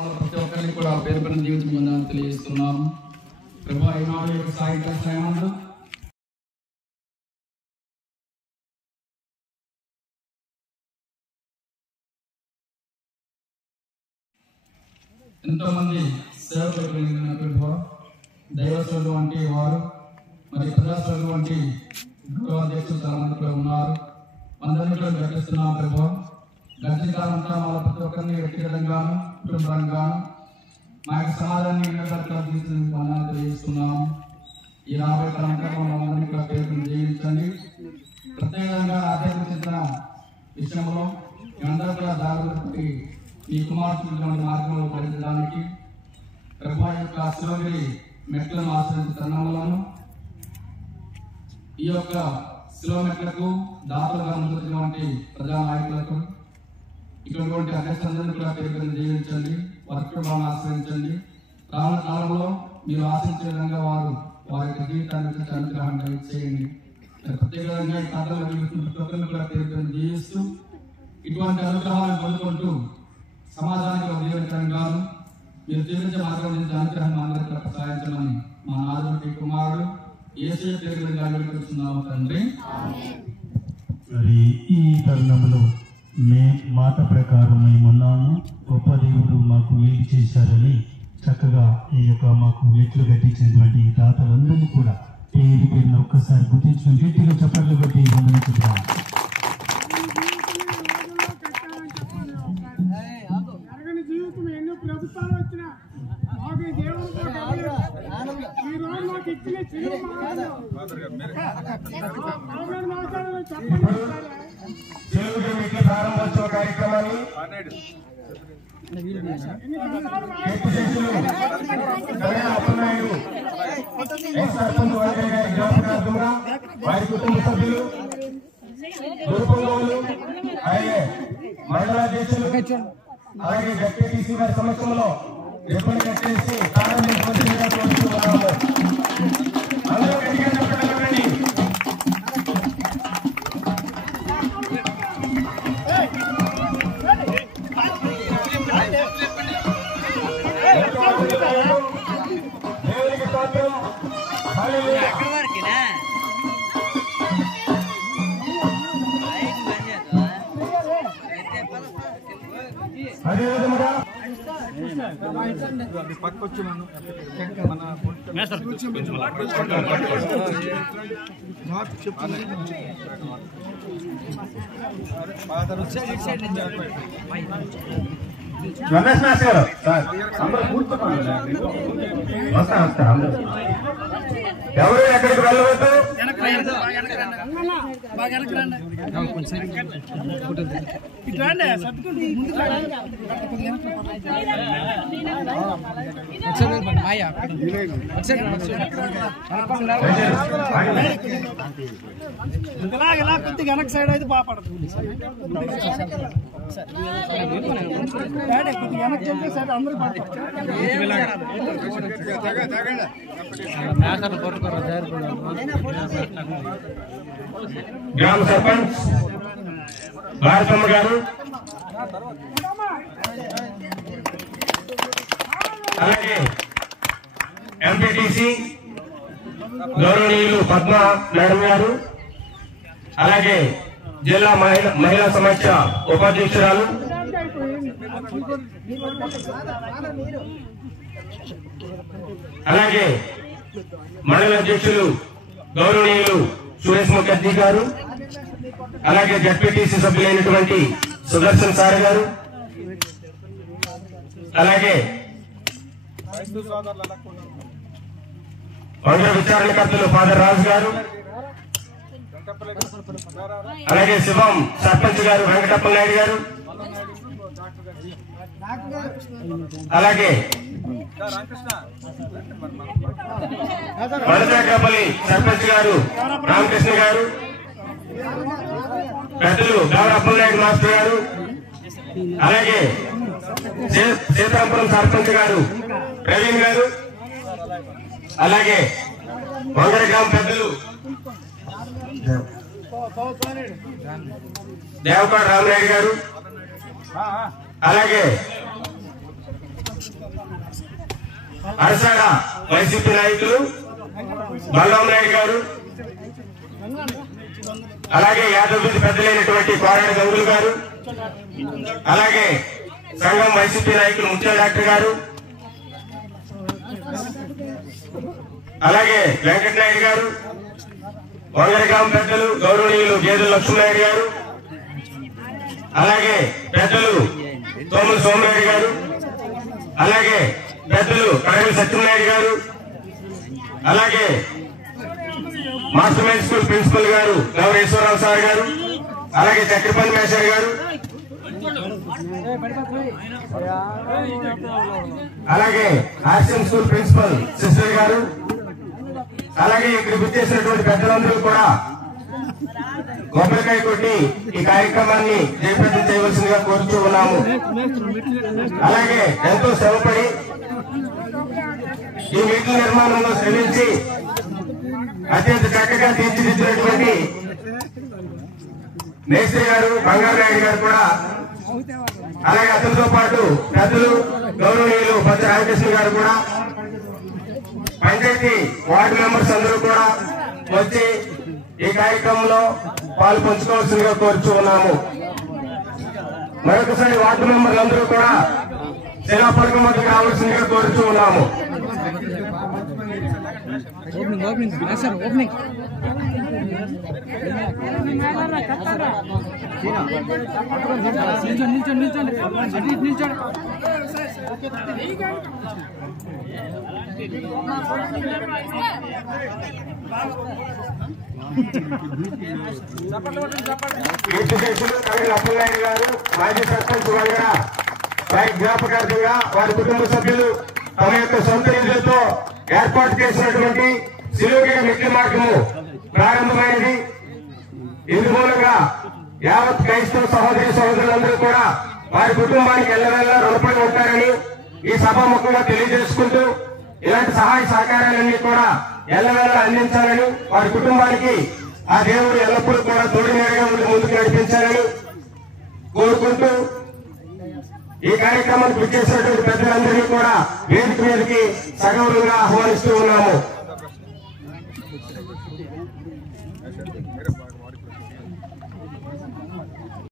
నామములో ప్రతి ఒక్కరిని కూడా పేరు పేరున జీవితం పొందాలని తెలియజేస్తున్నాము. ప్రభువా, ఈనాడు యొక్క సాయంకాల సమయంలో ఎంతో మంది సేవకులు ప్రభువా, దైవస్తులు వంటి వారు మరి ప్రజాస్తులు వంటి గౌరవాధ్యక్షులు చాలా మంది కూడా ఉన్నారు. అందరినీ కూడా గర్తిస్తున్నాం ప్రభువా. గడిచిన కాలంతా వాళ్ళ ప్రతి ఒక్కరిని వ్యక్తిగతంగాను కుటుంబంగాను మా యొక్క సమాజాన్ని తీర్చిదిద్దాలని తెలియజేస్తున్నాము. ఈ రాబోయే కాలంలో మమ్మల్ని కూడా పేరును జీవించండి. ప్రత్యేకంగా ఆధ్యాత్మిక విషయంలో అందరూ కూడా జాగ్రత్త ఈ కుమార్తెటువంటి మార్గంలో పడించడానికి ప్రభువా యొక్క శివగిరి మెట్లను ఆశ్రయించిన తరుణంలోను ఈ యొక్క శిలువ మెట్లకు దాతలుగా ముందున్నటువంటి ప్రజా నాయకులకు ఇటువంటి అధ్యక్షులందరినీ కూడా పేరు జీవించండి. వారి కుటుంబాలను ఆశ్రయించండి. రానున్న కాలంలో మీరు ఆశించే విధంగా వారి యొక్క జీవితాన్ని అనుగ్రహాన్ని చేయండి. ప్రత్యేకంగా ఈ కథలు ప్రతి ఒక్కరిని కూడా పేరు జీవిస్తూ ఇటువంటి అనుగ్రహాలను పొందుకుంటూ సమాజానికి ఒక జీవితంగాను మీరు జీవించే మార్గం నుంచి అనుగ్రహం అందరికీ ప్రసాదించమని మా నాదుడి కుమారుడు యేసయ్య పేరు గాలిస్తున్నాము తండ్రి. మరి ఈ తరుణంలో మాట ప్రకారం మేమున్నాము. గొప్ప దేవుడు మాకు మేలు చేశారని చక్కగా ఈ యొక్క మాకు మెట్లు కట్టించినటువంటి దాతలందరినీ కూడా పేరు పేరున ఒక్కసారి గుర్తించుకుని గట్టిగా చప్పట్లు బట్టి వందనిస్తున్నాం. జీవితం ఎన్నో ప్రభుత్వాలు వచ్చినా మాకు దేవుడు ప్రారంభోత్సవ కార్యక్రమాన్ని వారి కుటుంబ సభ్యులు అలాగే మండలాధ్యక్షులు అలాగే జడ్పీటీసీ గారి సమక్షంలో రిబ్బన్ కట్టేసి అందరూ దేవునికి స్తోత్రం. హల్లెలూయా. అదేవిధంగా రమేష్ నాథ్ గారు అందరూ కూర్చోండి. వస్తా అందరూ ఎవరు ఎక్కడికి వెళ్ళవద్దు. కొద్దిగా వెనక సైడ్ అయితే బాగా పడుతుంది. అందరూ గ్రామ సర్పంచ్ భారతమ్మ గారు అలాగే ఎంపీటీసీ గౌరవనీయులు పద్మ మేడం గారు అలాగే జిల్లా మహిళా సమాఖ్య ఉపాధ్యక్షురాలు అలాగే మండల అధ్యక్షులు గౌరవనీయులు సురేష్ ముఖర్జీ గారు అలాగే జడ్పీటీసీ సభ్యులైనటువంటి సుదర్శన్ సార్ గారు అలాగే వంగ విచారణకర్తలు ఫాదర్ రాజు గారు అలాగే శివం సర్పంచ్ గారు వెంకటప్పల నాయుడు గారు అలాగే వడదేకపల్లి సర్పంచ్ గారు రామకృష్ణ గారు పెద్దలు గౌరప్పల నాయుడు మాస్టర్ గారు అలాగే సీతారాంపురం సర్పంచ్ గారు ప్రవీణ్ గారు అలాగే వంగర గ్రామ పెద్దలు దేవకాడ రామనాయుడు గారు అలాగే అరసాడ వైసీపీ నాయకులు బలరాం నాయుడు గారు, అలాగే యాదవ్ పెద్దలైనటువంటి కోరాడు గంగులు గారు, అలాగే సంఘం వైసీపీ నాయకులు ముత్యాల డాక్టర్ గారు, అలాగే వెంకటనాయుడు గారు, వంగరగ్రామ పెద్దలు గౌరవనీయులు గేదెల లక్ష్మణనాయుడు గారు, అలాగే పెద్దలు తోముల సోమనాయుడు గారు, అలాగే పెద్దలు కడగల సత్యనాయుడు గారు, అలాగే మాస్టర్ మైండ్ స్కూల్ ప్రిన్సిపల్ గారు గౌరేశ్వరరావు సార్ గారు, అలాగే చక్రపల్లి మేషర్ గారు, అలాగే ఆర్సిఎం స్కూల్ ప్రిన్సిపల్ సిస్టర్ గారు, అలాగే ఇక్కడికి వచ్చేసినటువంటి పెద్దలందరూ కూడా కొబ్బరికాయ కొట్టి ఈ కార్యక్రమాన్ని జయప్రదం చేయవలసిందిగా కోరుతూ ఉన్నాము. అలాగే ఎంతో శ్రమపడి ఈ మెట్ల నిర్మాణంలో శ్రమించి అత్యంత చక్కగా తీర్చిదిద్దినటువంటి మేస్త్రి గారు బంగారు నాయుడు గారు కూడా, అలాగే అతనితో పాటు పెద్దలు గౌరవనీయులు పద్మ రామకృష్ణ గారు కూడా, పంచాయతీ వార్డు మెంబర్స్ అందరూ కూడా వచ్చి ఈ కార్యక్రమంలో పాలు పంచుకోవాల్సిందిగా కోరుచూ ఉన్నాము. మరొకసారి వార్డు మెంబర్లందరూ కూడా శిలాపలకం వద్దకు రావాల్సిందిగా కోరుచూ ఉన్నాము. అప్పలనాయుడు గారు, మాజీ సర్పంచ్ వంగర వారి జ్ఞాపకార్థంగా వారి కుటుంబ సభ్యులు తమ యొక్క సొంత నిధులతో ఏర్పాటు చేసినటువంటి సిలువగీడ మెట్ల మార్గము ప్రారంభమైనది. ఇందు మూలంగా యావత్ క్రైస్తవ సహోదరి సహోదరులందరూ కూడా వారి కుటుంబానికి ఎల్లవేళ రుణపడి ఉంటారని ఈ సభాముఖంగా తెలియజేసుకుంటూ, ఇలాంటి సహాయ సహకారాలన్నీ కూడా ఎల్లవేళ అందించాలని, వారి కుటుంబానికి ఆ దేవుడు ఎల్లప్పుడూ కూడా తోడునేడుగా ముందుకు నడిపించాలని కోరుకుంటూ, ఈ కార్యక్రమానికి విచ్చేసినటువంటి పెద్దలందరినీ కూడా వేదిక మీదకి సగౌరవంగా ఆహ్వానిస్తూ ఉన్నాము.